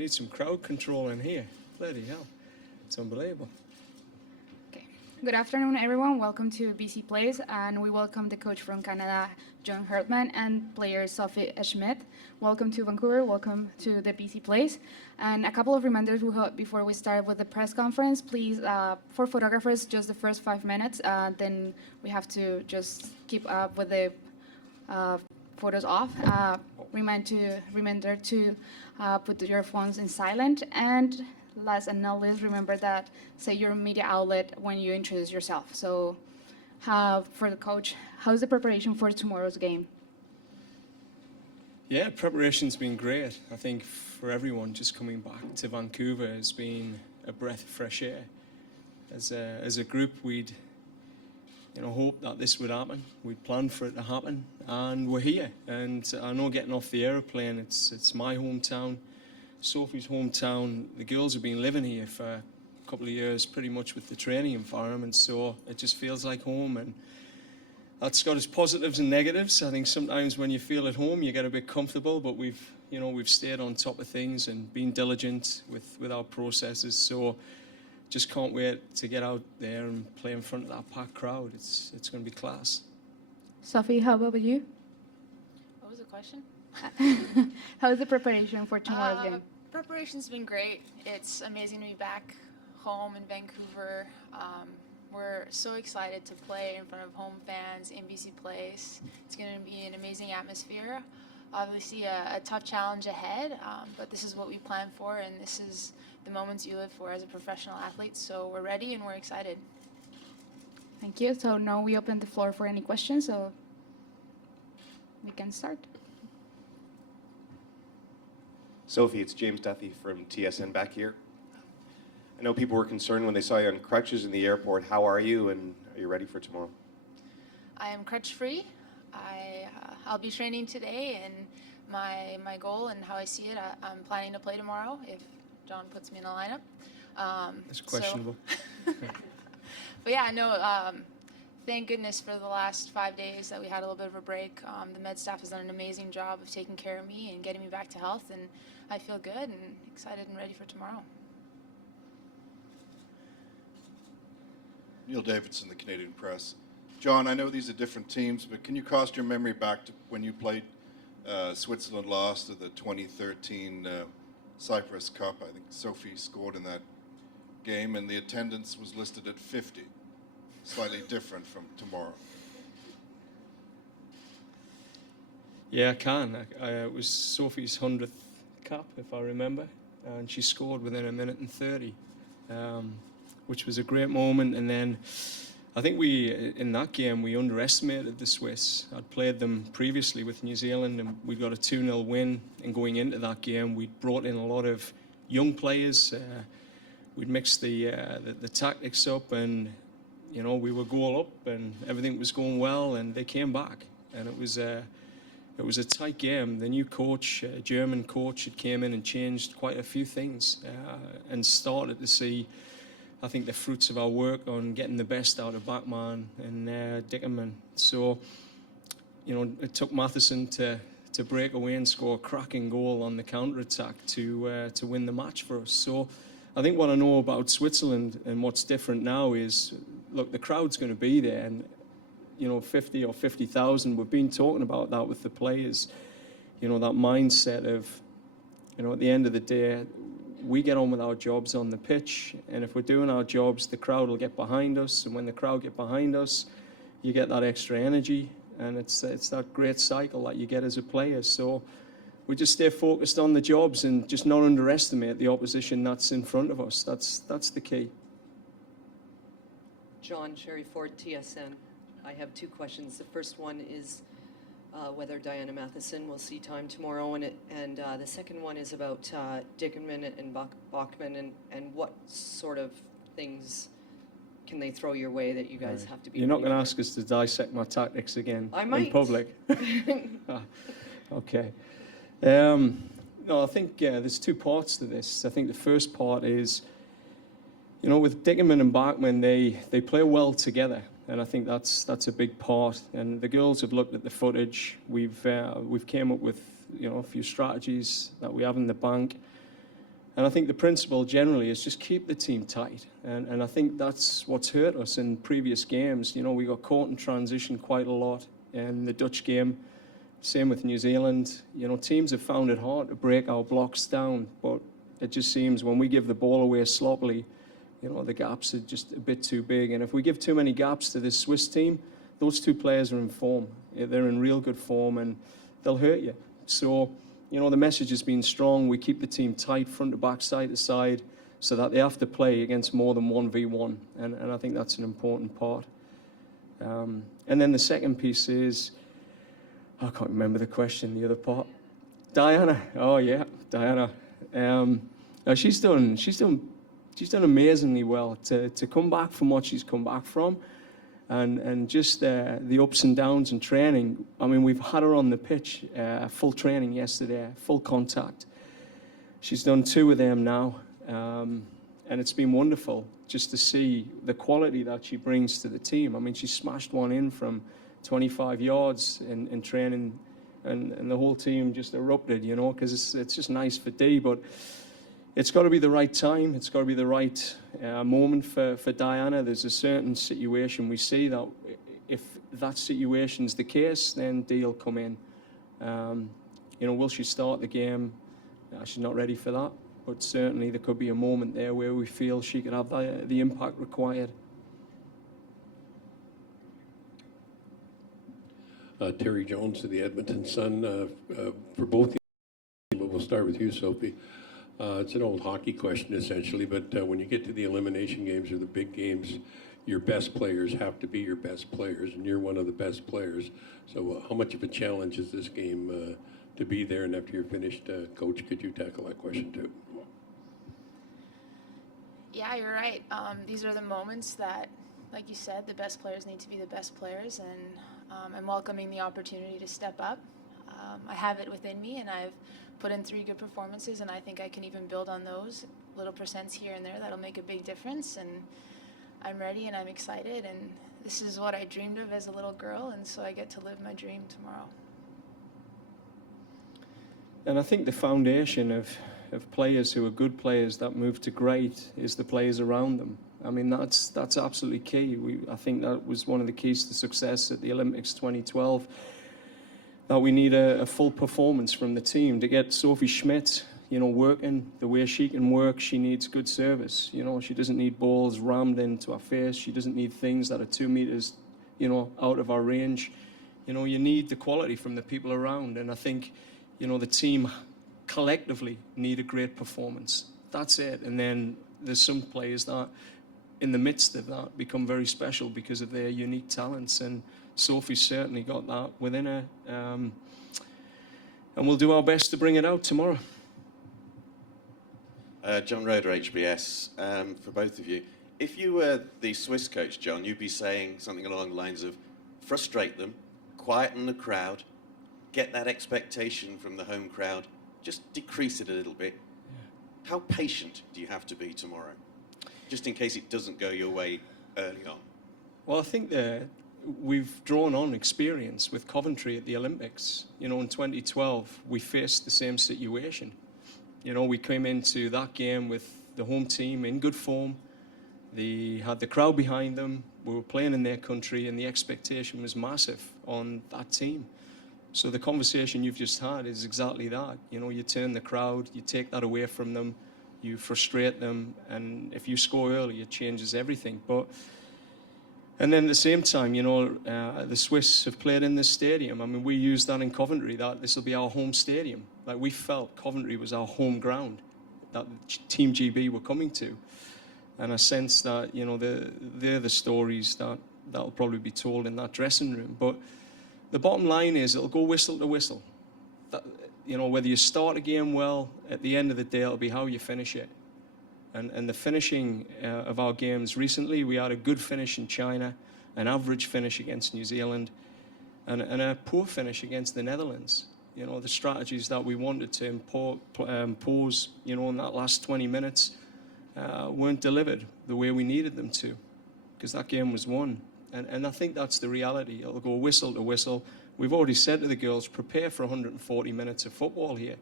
need some crowd control in here. Bloody hell. It's unbelievable. Okay. Good afternoon, everyone. Welcome to BC Plays, and we welcome the coach from Canada, John Hartman, and player Sophie Schmidt. Welcome to Vancouver. Welcome to the BC Plays. And a couple of reminders before we start with the press conference. Please, for photographers, just the first 5 minutes. Then we have to just keep up with the photos off. Reminder to put your phones in silent. And last and not least, remember that say your media outlet when you introduce yourself. So, for the coach, how's the preparation for tomorrow's game? Yeah, preparation's been great. I think for everyone, just coming back to Vancouver has been a breath of fresh air. As a group, we'd hoped that this would happen. We'd planned for it to happen, and we're here. And I know getting off the aeroplane, it's my hometown, Sophie's hometown. The girls have been living here for a couple of years, pretty much with the training environment, so it just feels like home. And that's got its positives and negatives. I think sometimes when you feel at home, you get a bit comfortable, but we've stayed on top of things and been diligent with our processes. So just can't wait to get out there and play in front of that packed crowd. It's going to be class. Sophie, how about you? What was the question? How's the preparation for tomorrow's game? Preparation's been great. It's amazing to be back home in Vancouver. We're so excited to play in front of home fans in BC Place. It's going to be an amazing atmosphere. Obviously, a tough challenge ahead, but this is what we plan for, and this is the moments you live for as a professional athlete. So we're ready and we're excited. Thank you. So now we open the floor for any questions, so we can start. Sophie, it's James Duthie from TSN back here. I know people were concerned when they saw you on crutches in the airport. How are you, and are you ready for tomorrow? I am crutch-free. I'll be training today, and my goal and how I see it, I'm planning to play tomorrow if John puts me in the lineup. It's questionable. But yeah, no, thank goodness for the last 5 days that we had a little bit of a break. The med staff has done an amazing job of taking care of me and getting me back to health, and I feel good and excited and ready for tomorrow. Neil Davidson, the Canadian Press. John, I know these are different teams, but can you cast your memory back to when you played Switzerland lost at the 2013 Cyprus Cup? I think Sophie scored in that game, and the attendance was listed at 50, slightly different from tomorrow. Yeah, I can. It was Sophie's 100th cap, if I remember, and she scored within a minute and 30, which was a great moment. And then I think in that game, we underestimated the Swiss. I'd played them previously with New Zealand, and we got a 2-0 win. And going into that game, we'd brought in a lot of young players. We'd mixed the tactics up, and we were goal up, and everything was going well. And they came back, and it was a tight game. The new coach, German coach, had came in and changed quite a few things, and started to see, I think, the fruits of our work on getting the best out of Bachmann and Dickerman. So, it took Matheson to break away and score a cracking goal on the counter-attack to win the match for us. So I think what I know about Switzerland and what's different now is, look, the crowd's going to be there, and 50 or 50,000, we've been talking about that with the players, that mindset of, at the end of the day, we get on with our jobs on the pitch, and if we're doing our jobs, the crowd will get behind us, and when the crowd get behind us, you get that extra energy, and it's that great cycle that you get as a player. So we just stay focused on the jobs and just not underestimate the opposition that's in front of us. That's the key. John, Sherry Ford, TSN. I have two questions. The first one is whether Diana Matheson will see time tomorrow, and the second one is about Dickerman and Bachmann, and what sort of things can they throw your way that you guys have to be. You're not going to ask us to dissect my tactics again in public. Okay. No, I think there's two parts to this. I think the first part is, with Dickerman and Bachmann, they play well together. And I think that's a big part. And the girls have looked at the footage. We've came up with a few strategies that we have in the bank. And I think the principle generally is just keep the team tight. And I think that's what's hurt us in previous games. You know, we got caught in transition quite a lot in the Dutch game. Same with New Zealand. You know, teams have found it hard to break our blocks down, but it just seems when we give the ball away sloppily, you know, the gaps are just a bit too big. And if we give too many gaps to this Swiss team, those two players are in form. They're in real good form, and they'll hurt you. So, you know, the message has been strong. We keep the team tight, front to back, side to side, so that they have to play against more than 1v1. And I think that's an important part. And then the second piece is, I can't remember the question, the other part. Diana. Oh, yeah, Diana. She's done amazingly well to come back from what she's come back from, and just the ups and downs in training. I mean, we've had her on the pitch, full training yesterday, full contact. She's done 2 of them now, and it's been wonderful just to see the quality that she brings to the team. I mean, she smashed one in from 25 yards in training, and the whole team just erupted, you know, because it's just nice for Dee, but it's got to be the right time. It's got to be the right moment for Diana. There's a certain situation we see that if that situation's the case, then Dee will come in. You know, will she start the game? She's not ready for that, but certainly there could be a moment there where we feel she could have the impact required. Terry Jones of the Edmonton Sun. For both, but we'll start with you, Sophie. It's an old hockey question, essentially, but when you get to the elimination games or the big games, your best players have to be your best players, and you're one of the best players. So how much of a challenge is this game to be there? And after you're finished, Coach, could you tackle that question too? Yeah, you're right. These are the moments that, like you said, the best players need to be the best players, and I'm welcoming the opportunity to step up. I have it within me, and I've put in 3 good performances, and I think I can even build on those little percents here and there that'll make a big difference. And I'm ready, and I'm excited, and this is what I dreamed of as a little girl, and so I get to live my dream tomorrow. And I think the foundation of players who are good players that move to great is the players around them. I mean, that's absolutely key. I think that was one of the keys to success at the Olympics 2012, that we need a full performance from the team. To get Sophie Schmidt, you know, working the way she can work, she needs good service. You know, she doesn't need balls rammed into her face. She doesn't need things that are 2 meters, you know, out of our range. You know, you need the quality from the people around. And I think, you know, the team collectively need a great performance. That's it. And then there's some players that, in the midst of that, become very special because of their unique talents, and Sophie's certainly got that within her, and we'll do our best to bring it out tomorrow. John Roeder, HBS, for both of you. If you were the Swiss coach, John, you'd be saying something along the lines of frustrate them, quieten the crowd, get that expectation from the home crowd, just decrease it a little bit. Yeah. How patient do you have to be tomorrow, just in case it doesn't go your way early on? Well, I think that we've drawn on experience with Coventry at the Olympics. You know, in 2012, we faced the same situation. You know, we came into that game with the home team in good form. They had the crowd behind them. We were playing in their country, and the expectation was massive on that team. So the conversation you've just had is exactly that. You know, you turn the crowd, you take that away from them, you frustrate them, and if you score early, it changes everything. And then at the same time, you know, the Swiss have played in this stadium. I mean, we used that in Coventry, that this will be our home stadium. Like, we felt Coventry was our home ground, that Team GB were coming to. And I sense that, you know, they're the stories that'll probably be told in that dressing room. But the bottom line is it'll go whistle to whistle. That, you know, whether you start a game well, at the end of the day, it'll be how you finish it. And the finishing of our games recently, we had a good finish in China, an average finish against New Zealand, and a poor finish against the Netherlands. You know, the strategies that we wanted to impose, you know, in that last 20 minutes weren't delivered the way we needed them to, because that game was won. And I think that's the reality. It'll go whistle to whistle. We've already said to the girls, prepare for 140 minutes of football here.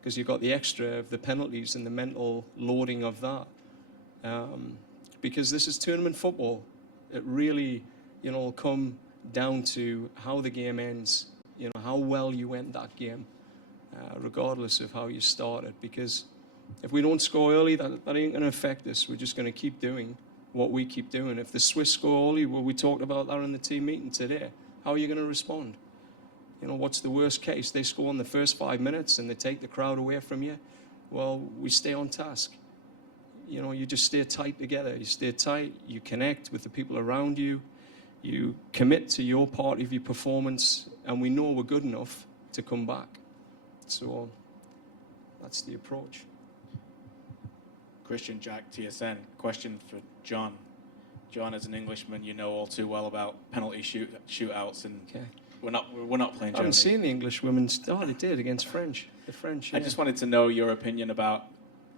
because you've got the extra of the penalties and the mental loading of that. Because this is tournament football. It really, will come down to how the game ends, how well you end that game, regardless of how you started. Because if we don't score early, that ain't going to affect us. We're just going to keep doing what we keep doing. If the Swiss score early, well, we talked about that in the team meeting today. How are you going to respond? What's the worst case? They score in the first 5 minutes and they take the crowd away from you. Well, we stay on task. You just stay tight together. You stay tight, you connect with the people around you, you commit to your part of your performance, and we know we're good enough to come back. So that's the approach. Christian, Jack, TSN. Question for John. John, as an Englishman, you know all too well about penalty shootouts, and Okay. we're not playing Germany. I haven't seen the English women start. They did against French. The French. I Yeah. just wanted to know your opinion about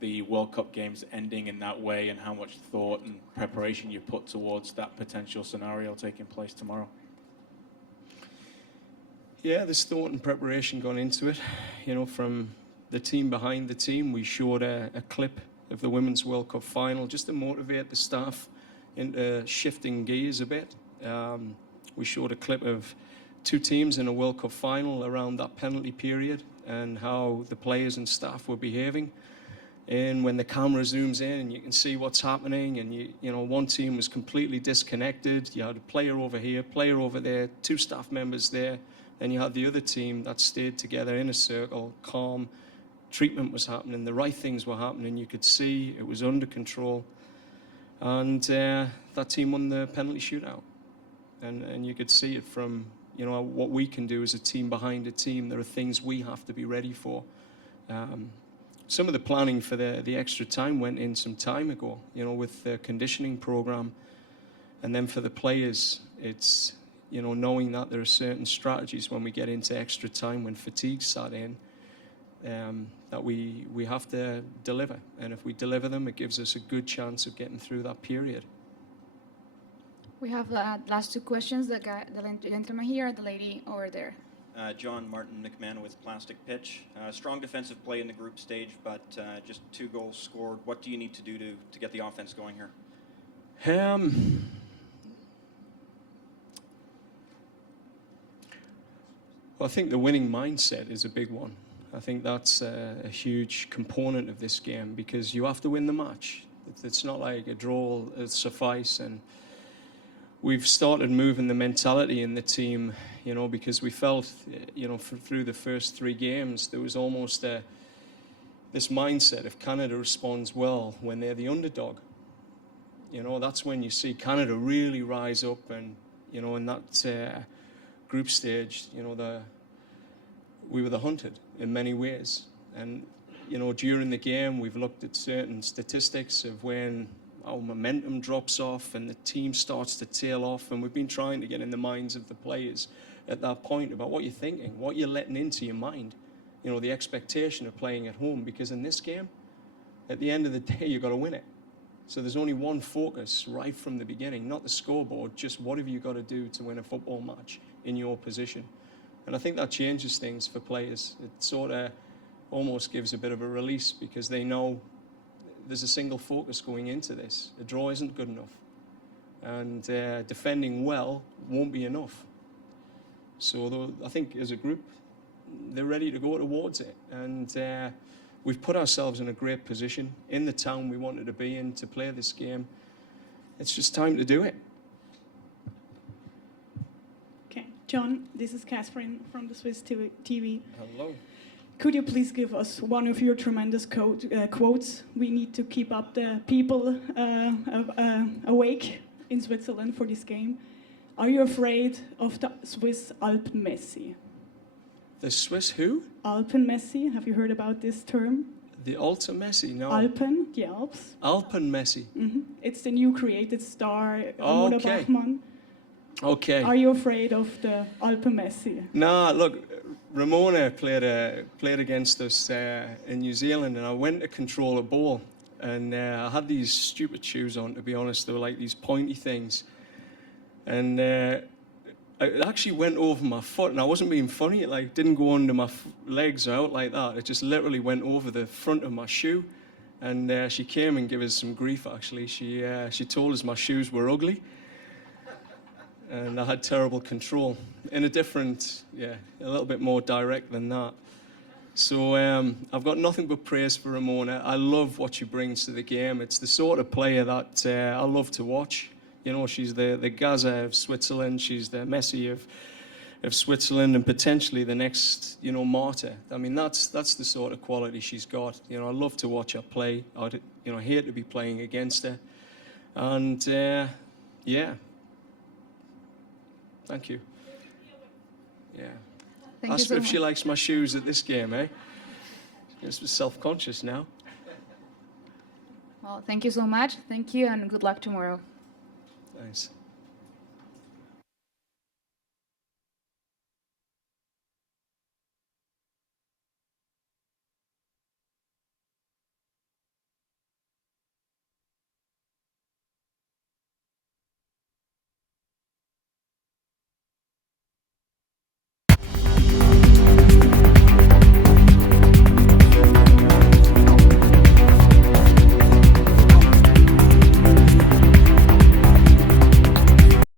the World Cup games ending in that way, and how much thought and preparation you put towards that potential scenario taking place tomorrow. Yeah, there's thought and preparation gone into it. From the team behind the team, we showed a clip of the Women's World Cup final just to motivate the staff into shifting gears a bit. We showed a clip of 2 teams in a World Cup final around that penalty period and how the players and staff were behaving. And when the camera zooms in, you can see what's happening. And one team was completely disconnected. You had a player over here, player over there, 2 staff members there. Then you had the other team that stayed together in a circle, calm. Treatment was happening. The right things were happening. You could see it was under control. And that team won the penalty shootout. And you could see it from, what we can do as a team behind a team. There are things we have to be ready for. Some of the planning for the extra time went in some time ago, with the conditioning program. And then for the players, it's, knowing that there are certain strategies when we get into extra time, when fatigue sat in, that we have to deliver. And if we deliver them, it gives us a good chance of getting through that period. We have the last 2 questions. The gentleman here, the lady over there. John Martin McMahon with Plastic Pitch. Strong defensive play in the group stage, but just 2 goals scored. What do you need to do to get the offense going here? Well, I think the winning mindset is a big one. I think that's a huge component of this game, because you have to win the match. It's not like a draw will suffice. And we've started moving the mentality in the team, because we felt, through the first 3 games, there was almost this mindset if Canada responds well when they're the underdog. That's when you see Canada really rise up, and, in that group stage, we were the hunted in many ways. And, during the game, we've looked at certain statistics of when our momentum drops off and the team starts to tail off, and we've been trying to get in the minds of the players at that point about what you're thinking, what you're letting into your mind, the expectation of playing at home, because in this game, at the end of the day, you've got to win it. So there's only one focus right from the beginning, not the scoreboard, just what have you got to do to win a football match in your position. And I think that changes things for players. It sort of almost gives a bit of a release, because they know there's a single focus going into this. A draw isn't good enough. And defending well won't be enough. So I think as a group, they're ready to go towards it. And we've put ourselves in a great position in the town we wanted to be in to play this game. It's just time to do it. Okay, John, this is Catherine from the Swiss TV. Hello. Could you please give us one of your tremendous quotes? We need to keep up the people awake in Switzerland for this game. Are you afraid of the Swiss Alpenmessi? The Swiss who? Alpenmessi, have you heard about this term? The Alta Messi, no. Alpen, the Alps. Alpen Messi. It's the new created star, Mona Okay. Bachmann. Okay. Are you afraid of the Alpenmessi? Nah, look, Ramona played against us in New Zealand, and I went to control a ball, and I had these stupid shoes on, to be honest. They were like these pointy things, and it actually went over my foot, and I wasn't being funny. It like didn't go under my legs out like that. It just literally went over the front of my shoe. And she came and gave us some grief. Actually, she told us my shoes were ugly, and I had terrible control. In a different, a little bit more direct than that. So I've got nothing but praise for Ramona. I love what she brings to the game. It's the sort of player that I love to watch. You know, she's the Gaza of Switzerland. She's the Messi of Switzerland, and potentially the next, martyr. I mean, that's the sort of quality she's got. I love to watch her play. I'd, hate to be playing against her. And thank you. Yeah. Thank you Ask so her if she much. likes my shoes at this game, eh? Just self-conscious now. Well, thank you so much. Thank you, and good luck tomorrow. Thanks.